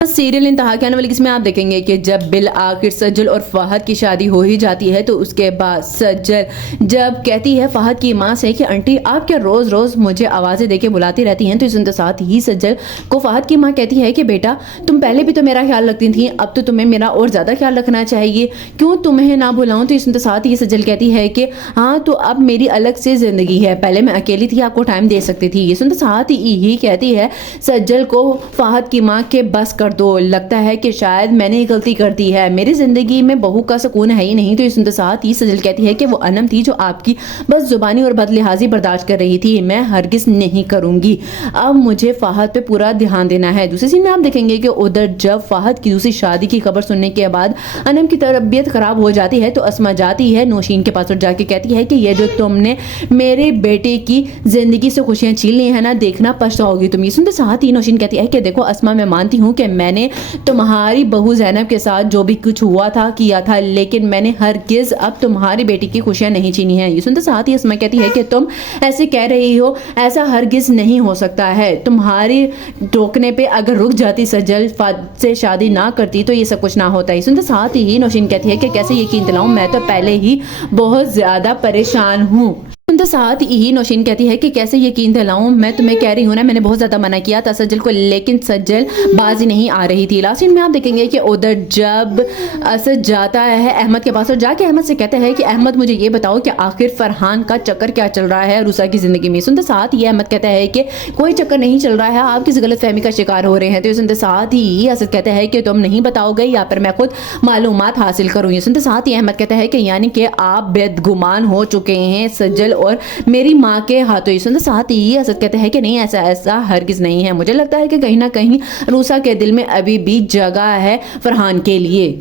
Serial इंतहा के आने वाली किस्में आप देखेंगे कि जब बिल आखिर सज्जल और फहद की शादी हो ही जाती है तो उसके बाद सज्जल जब कहती है फहद की माँ से कि आंटी आप क्या रोज रोज मुझे आवाजें देके बुलाती रहती हैं, तो इस साथ ही सज्जल को फहद की माँ कहती है कि बेटा तुम पहले भी तो मेरा ख्याल रखती थी, अब तो तुम्हें मेरा और ज्यादा ख्याल रखना चाहिए, क्यों तुम्हें ना बुलाऊं। तो इस साथ ही सज्जल कहती है कि हाँ तो अब मेरी अलग से जिंदगी है, पहले मैं अकेली थी, आपको टाइम दे सकती थी। ये साथ ही कहती है सज्जल को फहद की माँ के बस कर दो, लगता है कि शायद मैंने गलती कर दी है, मेरी जिंदगी में बहू का सुकून है ही नहीं। तो इस साथ ही सजल कहती है कि वो अनम थी जो आपकी बस जुबानी और बदलिहाजी बर्दाश्त कर रही थी, मैं हरगिज नहीं करूंगी, अब मुझे फहद पे पूरा ध्यान देना है। दूसरी सीन में आप देखेंगे कि उधर जब फहद की दूसरी शादी की खबर सुनने के बाद अनम की तबीयत खराब हो जाती है तो अस्मा जाती है नौशीन के पास और जाके कहती है कि ये जो तुमने मेरे बेटे की जिंदगी से खुशियां छीन ली है ना, देखना पछताओगी तुम। ये सुनते साथ ही नौशीन कहती है कि देखो अस्मा, मैं मानती हूँ कि मैंने तुम्हारी बहू ज़ैनब के साथ जो भी कुछ हुआ था किया था, लेकिन मैंने हरगिज अब तुम्हारी बेटी की खुशियां नहीं छीनी है। ये सुनते साथ ही अस्मा कहती है कि तुम ऐसे कह रही हो, ऐसा हरगिज नहीं हो सकता है, तुम्हारी रोकने पे अगर रुक जाती सज्जल से शादी ना करती तो ये सब कुछ ना होता। ये सुनते साथ ही नौशीन कहती है कि कैसे यकीन दिलाऊं, मैं तो पहले ही बहुत ज्यादा परेशान हूँ। तो साथ ही नौशीन कहती है कि कैसे यकीन दिलाऊं, मैं तुम्हें कह रही हूं ना, मैंने बहुत ज्यादा मना किया था सज्जल को, लेकिन सज्जल बाजी नहीं आ रही थी। लास्ट में आप देखेंगे कि उधर जब असद जाता है अहमद के पास और जाके अहमद से कहता है कि अहमद मुझे ये बताओ कि आखिर फरहान का चक्कर क्या चल रहा है रूसा की जिंदगी में। सुनते साथ ही अहमद कहता है कि कोई चक्कर नहीं चल रहा है, आप किसी गलत फहमी का शिकार हो रहे हैं। तो सुनते साथ ही असद कहता है कि तुम नहीं बताओगे या फिर मैं खुद मालूमात हासिल करूँ। ये सुनते साथ ही अहमद कहता है कि यानी कि आप बेदगुमान हो चुके हैं सज्जल और मेरी माँ के हाथों। ये सुनते साथ ही असद कहते हैं कि नहीं, ऐसा हरगिज नहीं है, मुझे लगता है कि कहीं ना कहीं रूसा के दिल में अभी भी जगह है फरहान के लिए।